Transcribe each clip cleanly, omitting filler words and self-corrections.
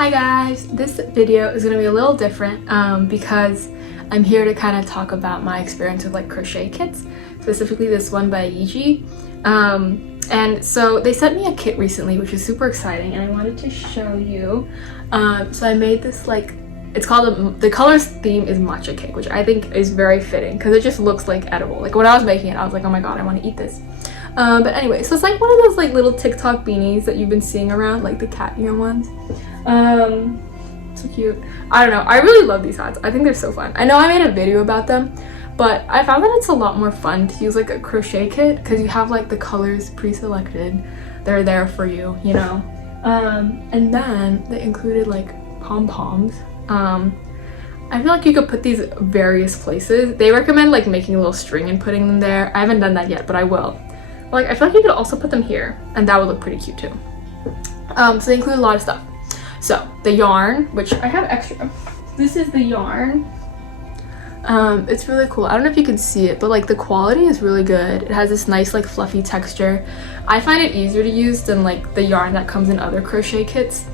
Hi guys, this video is going to be a little different because I'm here to kind of talk about my experience with like crochet kits, specifically this one by YeeZhee. And so they sent me a kit recently, which is super exciting, and I wanted to show you. So I made this, like, it's called, the colors theme is matcha cake, which I think is very fitting because it just looks like edible. Like when I was making it, I was like, oh my god, I want to eat this. But anyway, so it's like one of those like little TikTok beanies that you've been seeing around, like the cat ear ones. So cute. I don't know, I really love these hats. I think they're so fun. I know I made a video about them, but I found that it's a lot more fun to use like a crochet kit because you have like the colors pre-selected. They're there for you, you know. And then they included like pom-poms. I feel like you could put these various places. They recommend like making a little string and putting them there. I haven't done that yet, but I will. Like, I feel like you could also put them here, and that would look pretty cute too. So they include a lot of stuff. So the yarn, which I have extra. This is the yarn. It's really cool. I don't know if you can see it, but like the quality is really good. It has this nice like fluffy texture. I find it easier to use than like the yarn that comes in other crochet kits.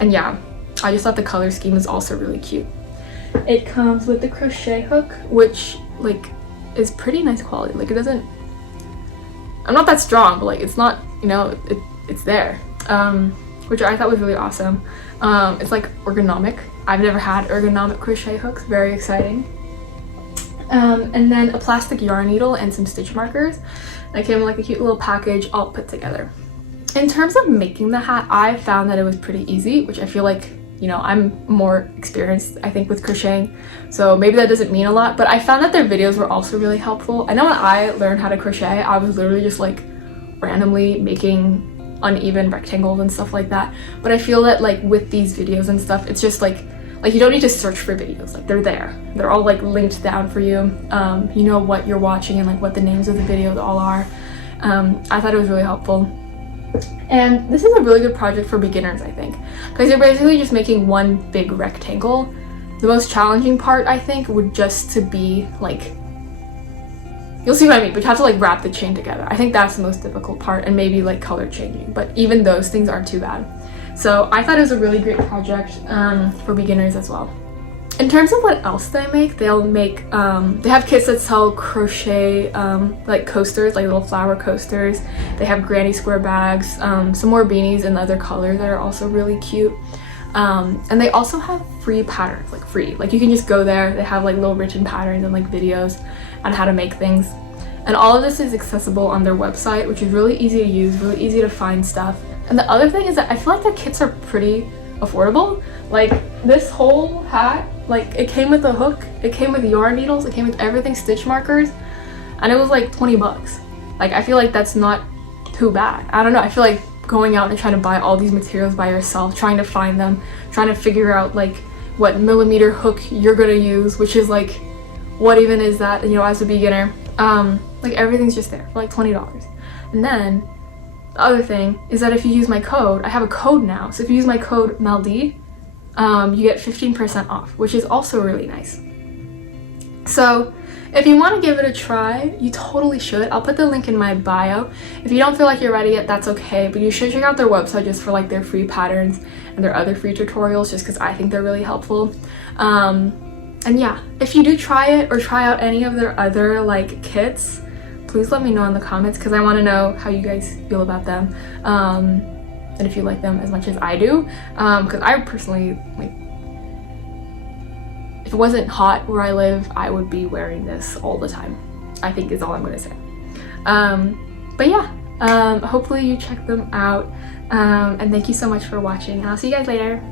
And yeah, I just thought the color scheme is also really cute. It comes with the crochet hook, which like is pretty nice quality. Like it doesn't, I'm not that strong, but like it's not, you know, it's there, which I thought was really awesome. It's like ergonomic. I've never had ergonomic crochet hooks. Very exciting. And then a plastic yarn needle and some stitch markers. And it came in like a cute little package all put together. In terms of making the hat, I found that it was pretty easy, which I feel like, you know, I'm more experienced, I think, with crocheting, so maybe that doesn't mean a lot, but I found that their videos were also really helpful. I know when I learned how to crochet, I was literally just like randomly making uneven rectangles and stuff like that, but I feel that like with these videos and stuff, it's just like you don't need to search for videos. Like they're there, they're all like linked down for you. You know what you're watching and like what the names of the videos all are. I thought it was really helpful. And this is a really good project for beginners, I think, because you're basically just making one big rectangle. The most challenging part, I think, would just to be like, you'll see what I mean, but you have to like wrap the chain together. I think that's the most difficult part, and maybe like color changing, but even those things aren't too bad. So I thought it was a really great project for beginners as well. In terms of what else they make, they'll make, they have kits that sell crochet like coasters, like little flower coasters. They have granny square bags, some more beanies in other colors that are also really cute. And they also have free patterns, like free. Like you can just go there, they have like little written patterns and like videos on how to make things. And all of this is accessible on their website, which is really easy to use, really easy to find stuff. And the other thing is that I feel like the kits are pretty affordable. Like this whole hat, like it came with a hook, it came with yarn needles, it came with everything, stitch markers, and it was like 20 bucks. Like I feel like that's not too bad. I don't know, I feel like going out and trying to buy all these materials by yourself, trying to find them, trying to figure out like what millimeter hook you're gonna use, which is like, what even is that, you know, as a beginner. Like everything's just there for like $20. And then the other thing is that if you use my code, I have a code now, so if you use my code MELDY, you get 15% off, which is also really nice. So if you want to give it a try, you totally should. I'll put the link in my bio. If you don't feel like you're ready yet, that's okay, but you should check out their website just for like their free patterns and their other free tutorials, just because I think they're really helpful. And yeah, if you do try it or try out any of their other like kits, please let me know in the comments because I want to know how you guys feel about them. And if you like them as much as I do, because I personally, like, if it wasn't hot where I live, I would be wearing this all the time, I think is all I'm gonna say. But yeah, hopefully you check them out, and thank you so much for watching, and I'll see you guys later.